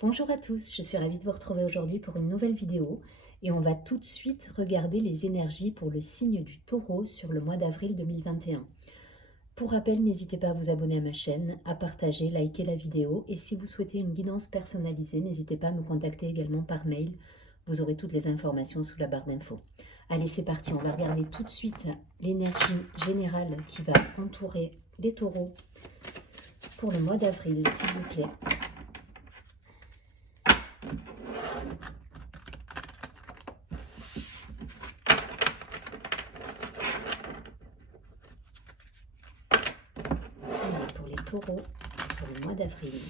Bonjour à tous, je suis ravie de vous retrouver aujourd'hui pour une nouvelle vidéo et on va tout de suite regarder les énergies pour le signe du Taureau sur le mois d'avril 2021. Pour rappel, n'hésitez pas à vous abonner à ma chaîne, à partager, liker la vidéo et si vous souhaitez une guidance personnalisée, n'hésitez pas à me contacter également par mail. Vous aurez toutes les informations sous la barre d'infos. Allez, c'est parti, on va regarder tout de suite l'énergie générale qui va entourer les taureaux pour le mois d'avril, s'il vous plaît. Pour les taureaux sur le mois d'avril.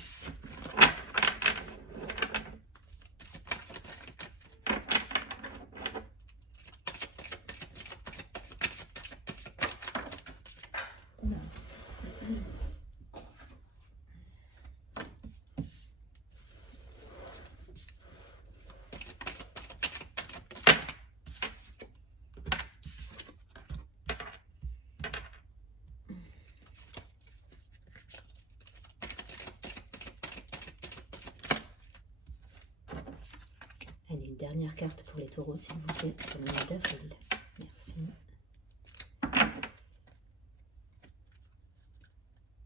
Allez, une dernière carte pour les taureaux, s'il vous plaît, sur le mois d'avril. Merci.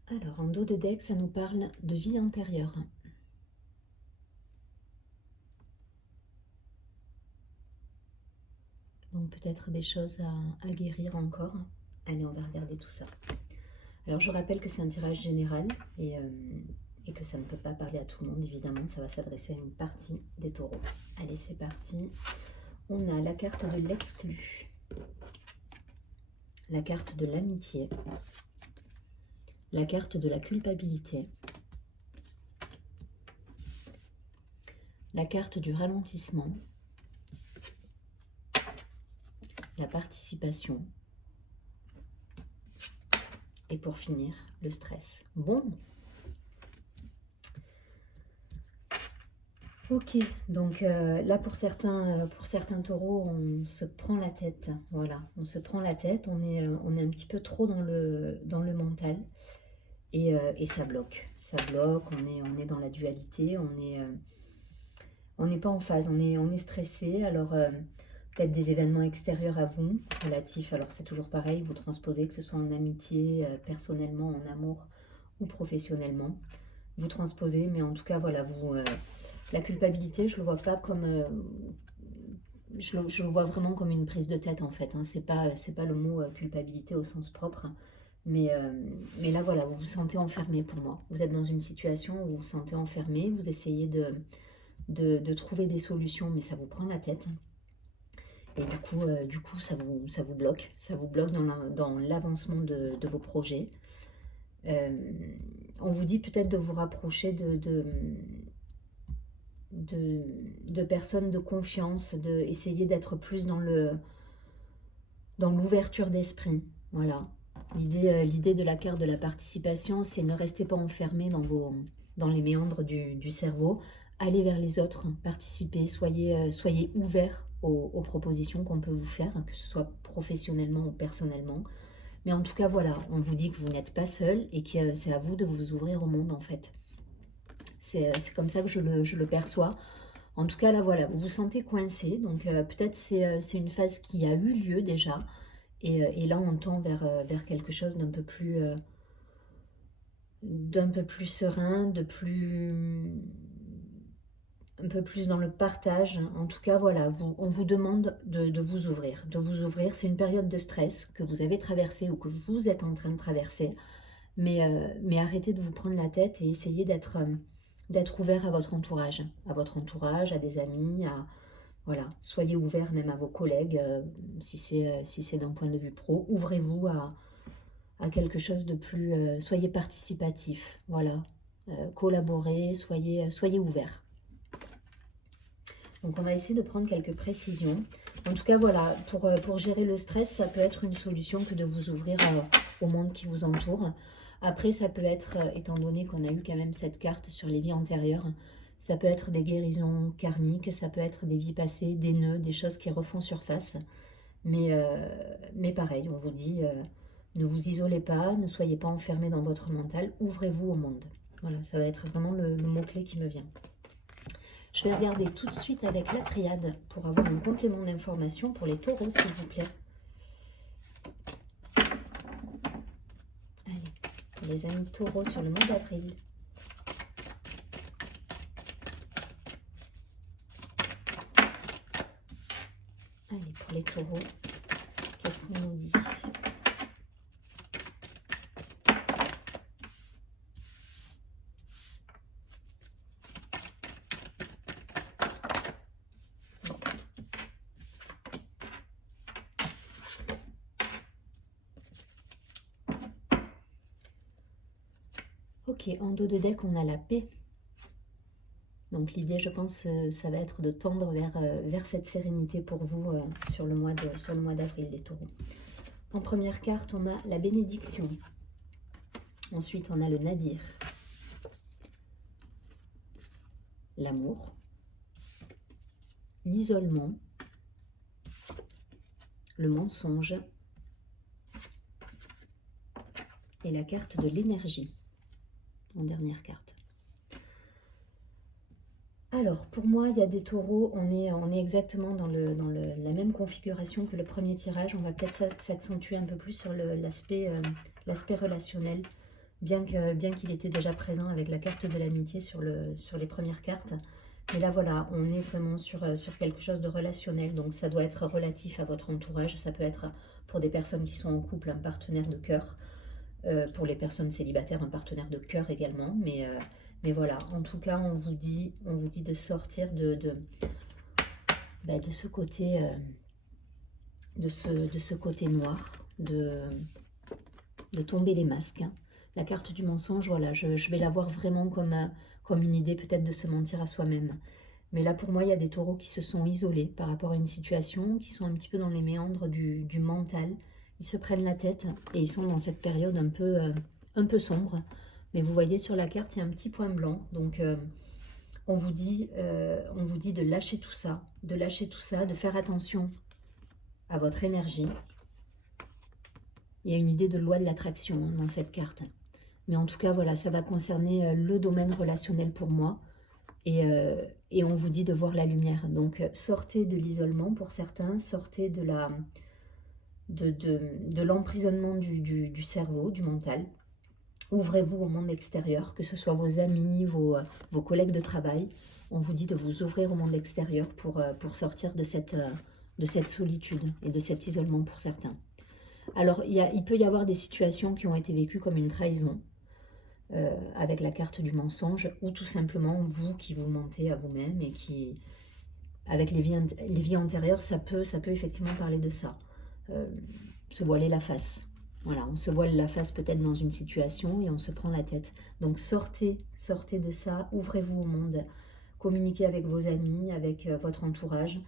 Alors, en dos de deck, ça nous parle de vie intérieure. Donc, peut-être des choses à guérir encore. Allez, on va regarder tout ça. Alors, je rappelle que c'est un tirage général et que ça ne peut pas parler à tout le monde, évidemment. Ça va s'adresser à une partie des taureaux. Allez, c'est parti. On a la carte de l'exclu, la carte de l'amitié, la carte de la culpabilité, la carte du ralentissement, la participation et pour finir, le stress. Bon. Ok, donc là pour certains taureaux, on se prend la tête. Voilà, on se prend la tête, on est un petit peu trop dans le mental et ça bloque. Ça bloque, on est dans la dualité, on n'est pas en phase, on est stressé. Alors peut-être des événements extérieurs à vous, relatifs, alors c'est toujours pareil, vous transposez que ce soit en amitié, personnellement, en amour ou professionnellement. Vous transposez, mais en tout cas, voilà, la culpabilité, je le vois pas comme... je le vois vraiment comme une prise de tête, en fait. Hein. C'est pas le mot culpabilité au sens propre. Mais là, voilà, vous vous sentez enfermé pour moi. Vous êtes dans une situation où vous vous sentez enfermé, vous essayez de trouver des solutions, mais ça vous prend la tête. Et du coup ça vous bloque. Ça vous bloque dans l'avancement de vos projets. On vous dit peut-être de vous rapprocher de personnes de confiance, essayer d'être plus dans l'ouverture d'esprit. Voilà. L'idée de la carte de la participation, c'est ne restez pas enfermé dans les méandres du cerveau. Allez vers les autres, participez, soyez ouverts aux propositions qu'on peut vous faire, que ce soit professionnellement ou personnellement. Mais en tout cas, voilà, on vous dit que vous n'êtes pas seul et que c'est à vous de vous ouvrir au monde, en fait. C'est comme ça que je le perçois. En tout cas, là, voilà, vous vous sentez coincé. Donc, peut-être c'est une phase qui a eu lieu déjà. Et là, on tend vers quelque chose d'un peu plus serein, un peu plus dans le partage. En tout cas, voilà, on vous demande de vous ouvrir. De vous ouvrir, c'est une période de stress que vous avez traversée ou que vous êtes en train de traverser. Mais arrêtez de vous prendre la tête et essayez d'être ouvert à votre entourage, à des amis, voilà, soyez ouvert même à vos collègues, si c'est d'un point de vue pro. Ouvrez-vous à quelque chose de plus... soyez participatif, voilà. Collaborez, soyez ouvert. Donc on va essayer de prendre quelques précisions. En tout cas, voilà, pour gérer le stress, ça peut être une solution que de vous ouvrir au monde qui vous entoure. Après, ça peut être, étant donné qu'on a eu quand même cette carte sur les vies antérieures, ça peut être des guérisons karmiques, ça peut être des vies passées, des nœuds, des choses qui refont surface. Mais pareil, on vous dit, ne vous isolez pas, ne soyez pas enfermés dans votre mental, ouvrez-vous au monde. Voilà, ça va être vraiment le mot-clé qui me vient. Je vais regarder tout de suite avec la triade pour avoir un complément d'information pour les taureaux, s'il vous plaît. Allez, les amis taureaux sur le mois d'avril. Allez, pour les taureaux, qu'est-ce qu'on nous dit? Ok, en dos de deck, on a la paix. Donc l'idée, je pense, ça va être de tendre vers cette sérénité pour vous sur le mois d'avril, les taureaux. En première carte, on a la bénédiction. Ensuite, on a le nadir. L'amour. L'isolement. Le mensonge. Et la carte de l'énergie. En dernière carte. Alors, pour moi, il y a des taureaux, on est exactement dans la même configuration que le premier tirage. On va peut-être s'accentuer un peu plus sur l'aspect relationnel, bien qu'il était déjà présent avec la carte de l'amitié sur les premières cartes. Mais là, voilà, on est vraiment sur quelque chose de relationnel, donc ça doit être relatif à votre entourage. Ça peut être pour des personnes qui sont en couple, un partenaire de cœur. Pour les personnes célibataires, un partenaire de cœur également, mais voilà, en tout cas, on vous dit de sortir de ce côté, de ce côté noir, de tomber les masques. Hein. La carte du mensonge, voilà, je vais la voir vraiment comme une idée peut-être de se mentir à soi-même. Mais là, pour moi, il y a des taureaux qui se sont isolés par rapport à une situation, qui sont un petit peu dans les méandres du mental. Ils se prennent la tête et ils sont dans cette période un peu sombre. Mais vous voyez sur la carte, il y a un petit point blanc. Donc, on vous dit de lâcher tout ça, de faire attention à votre énergie. Il y a une idée de loi de l'attraction dans cette carte. Mais en tout cas, voilà, ça va concerner le domaine relationnel pour moi. Et on vous dit de voir la lumière. Donc, sortez de l'isolement pour certains, sortez de l'emprisonnement du cerveau, du mental. Ouvrez-vous au monde extérieur, que ce soit vos amis, vos collègues de travail. On vous dit de vous ouvrir au monde extérieur pour sortir de cette solitude et de cet isolement pour certains. Alors, il peut y avoir des situations qui ont été vécues comme une trahison, avec la carte du mensonge, ou tout simplement vous qui vous mentez à vous-même et qui, avec les vies antérieures, ça peut effectivement parler de ça. Se voiler la face. Voilà, on se voile la face peut-être dans une situation et on se prend la tête. Donc sortez de ça, ouvrez-vous au monde, communiquez avec vos amis, avec votre entourage,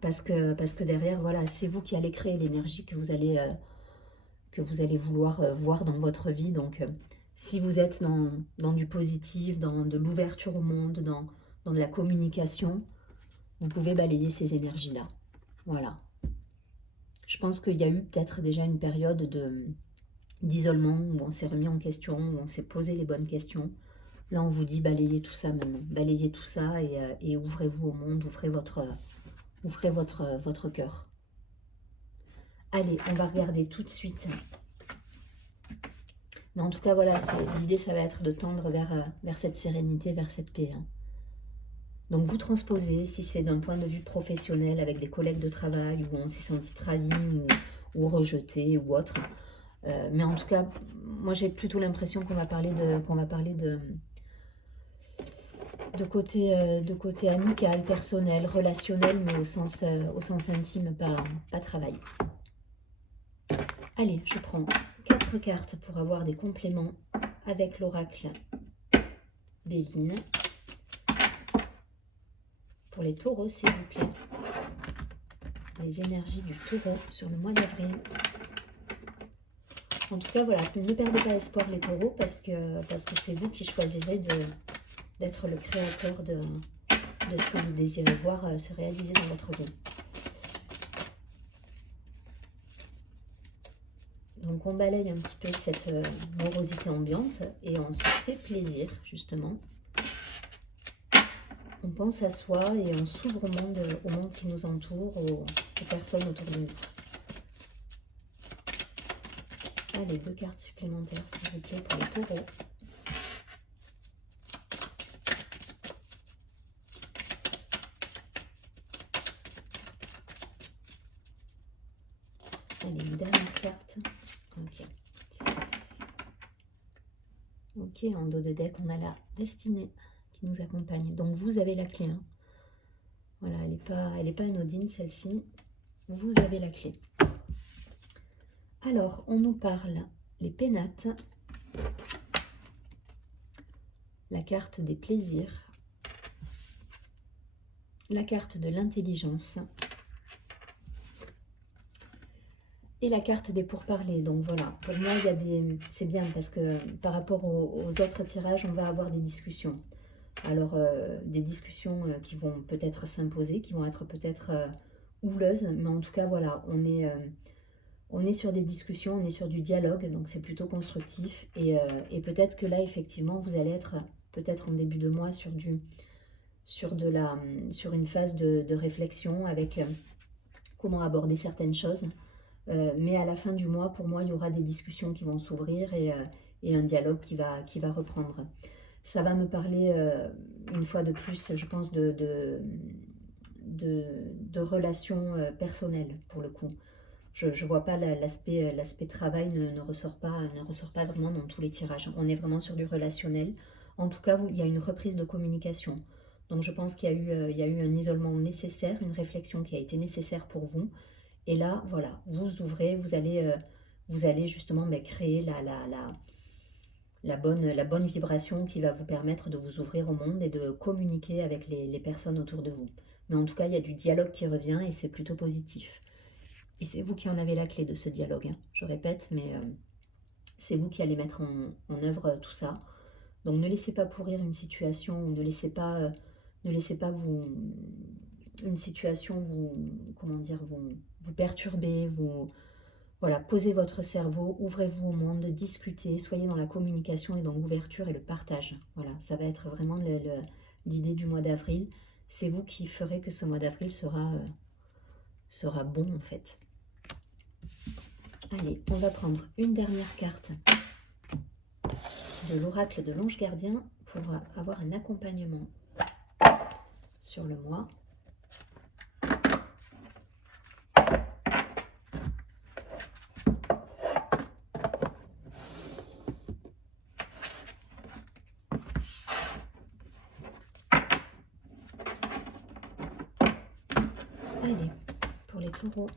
parce que derrière, voilà, c'est vous qui allez créer l'énergie que vous allez vouloir voir dans votre vie. Donc si vous êtes dans du positif, dans de l'ouverture au monde, dans de la communication, vous pouvez balayer ces énergies-là. Voilà. Je pense qu'il y a eu peut-être déjà une période d'isolement où on s'est remis en question, où on s'est posé les bonnes questions. Là, on vous dit balayez tout ça maintenant. Balayez tout ça et ouvrez-vous au monde, ouvrez votre cœur. Allez, on va regarder tout de suite. Mais en tout cas, voilà, l'idée, ça va être de tendre vers cette sérénité, vers cette paix. Hein. Donc vous transposez, si c'est d'un point de vue professionnel, avec des collègues de travail, où on s'est senti trahi ou rejeté ou autre. Mais en tout cas, moi j'ai plutôt l'impression qu'on va parler de côté amical, personnel, relationnel, mais au sens intime, pas travail. Allez, je prends 4 cartes pour avoir des compléments avec l'oracle Béline. Pour les taureaux, s'il vous plaît. Les énergies du taureau sur le mois d'avril. En tout cas, voilà, ne perdez pas espoir les taureaux parce que c'est vous qui choisirez d'être le créateur de ce que vous désirez voir se réaliser dans votre vie. Donc on balaye un petit peu cette morosité ambiante et on se fait plaisir justement. On pense à soi et on s'ouvre au monde qui nous entoure, aux personnes autour de nous. Allez, 2 cartes supplémentaires, s'il vous plaît, pour les taureaux. Allez, une dernière carte. Ok. Ok, en dos de deck, on a la destinée qui nous accompagne. Donc, vous avez la clé. Hein. Voilà, elle n'est pas anodine, celle-ci. Vous avez la clé. Alors, on nous parle les pénates, la carte des plaisirs, la carte de l'intelligence et la carte des pourparlers. Donc voilà, pour moi, c'est bien parce que par rapport aux autres tirages, on va avoir des discussions. Alors, des discussions qui vont peut-être s'imposer, qui vont être peut-être houleuses, mais en tout cas, voilà, on est sur des discussions, on est sur du dialogue, donc c'est plutôt constructif. Et peut-être que là, effectivement, vous allez être peut-être en début de mois sur une phase de réflexion avec comment aborder certaines choses. Mais à la fin du mois, pour moi, il y aura des discussions qui vont s'ouvrir et un dialogue qui va reprendre. Ça va me parler, une fois de plus, je pense, de relations personnelles, pour le coup. Je ne vois pas l'aspect travail ne ressort pas vraiment dans tous les tirages. On est vraiment sur du relationnel. En tout cas, il y a une reprise de communication. Donc je pense qu'il y a eu un isolement nécessaire, une réflexion qui a été nécessaire pour vous. Et là, voilà, vous ouvrez, vous allez justement créer la bonne vibration qui va vous permettre de vous ouvrir au monde et de communiquer avec les personnes autour de vous. Mais en tout cas, il y a du dialogue qui revient et c'est plutôt positif. Et c'est vous qui en avez la clé de ce dialogue. Hein. Je répète, mais c'est vous qui allez mettre en œuvre tout ça. Donc ne laissez pas pourrir une situation, ou ne laissez pas une situation vous perturber, voilà, posez votre cerveau, ouvrez-vous au monde, discutez, soyez dans la communication et dans l'ouverture et le partage. Voilà, ça va être vraiment l'idée du mois d'avril. C'est vous qui ferez que ce mois d'avril sera bon en fait. Allez, on va prendre une dernière carte de l'oracle de l'ange gardien pour avoir un accompagnement sur le mois. Allez, pour les taureaux,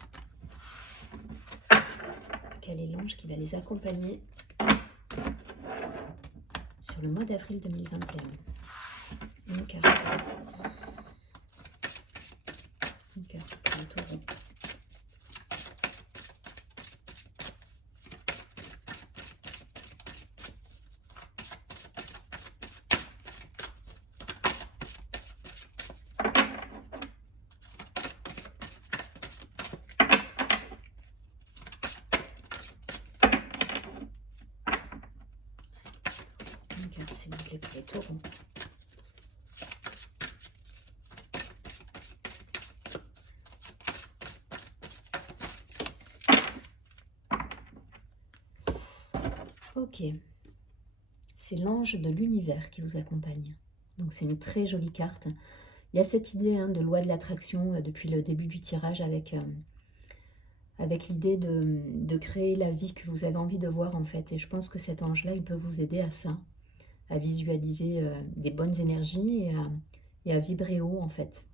quel est l'ange qui va les accompagner sur le mois d'avril 2021? Une carte. Une carte pour les taureaux. Une carte, s'il vous plaît, pour les taureaux. Ok, c'est l'ange de l'univers qui vous accompagne. Donc c'est une très jolie carte. Il y a cette idée de loi de l'attraction depuis le début du tirage avec l'idée de créer la vie que vous avez envie de voir en fait. Et je pense que cet ange-là, il peut vous aider à ça, à visualiser des bonnes énergies et à vibrer haut en fait.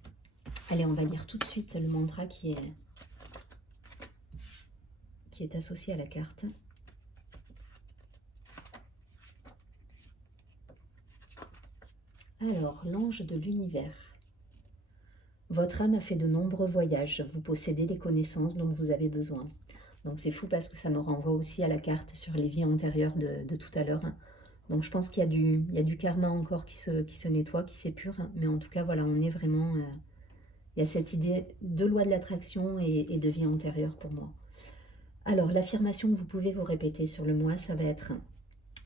Allez, on va lire tout de suite le mantra qui est associé à la carte. Alors, l'ange de l'univers. Votre âme a fait de nombreux voyages, vous possédez les connaissances dont vous avez besoin. Donc c'est fou parce que ça me renvoie aussi à la carte sur les vies antérieures de tout à l'heure. Donc je pense qu'il y a du karma encore qui se nettoie, qui s'épure. Mais en tout cas, voilà, on est vraiment... il y a cette idée de loi de l'attraction et de vie antérieure pour moi. Alors, l'affirmation que vous pouvez vous répéter sur le mois, ça va être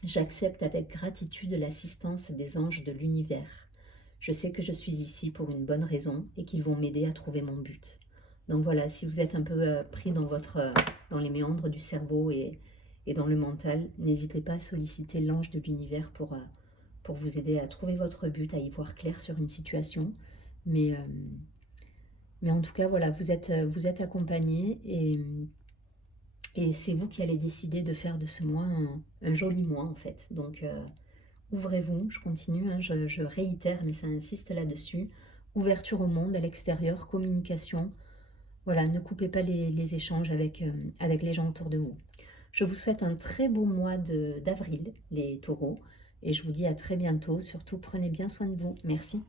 « J'accepte avec gratitude l'assistance des anges de l'univers. Je sais que je suis ici pour une bonne raison et qu'ils vont m'aider à trouver mon but. Donc voilà, si vous êtes un peu pris dans dans les méandres du cerveau et dans le mental, n'hésitez pas à solliciter l'ange de l'univers pour vous aider à trouver votre but, à y voir clair sur une situation. Mais, euh, mais en tout cas, voilà, vous êtes accompagné et c'est vous qui allez décider de faire de ce mois un joli mois en fait. Donc ouvrez-vous, je continue, hein, je réitère, mais ça insiste là-dessus. Ouverture au monde, à l'extérieur, communication. Voilà, ne coupez pas les échanges avec les gens autour de vous. Je vous souhaite un très beau mois d'avril, les taureaux, et je vous dis à très bientôt. Surtout, prenez bien soin de vous. Merci.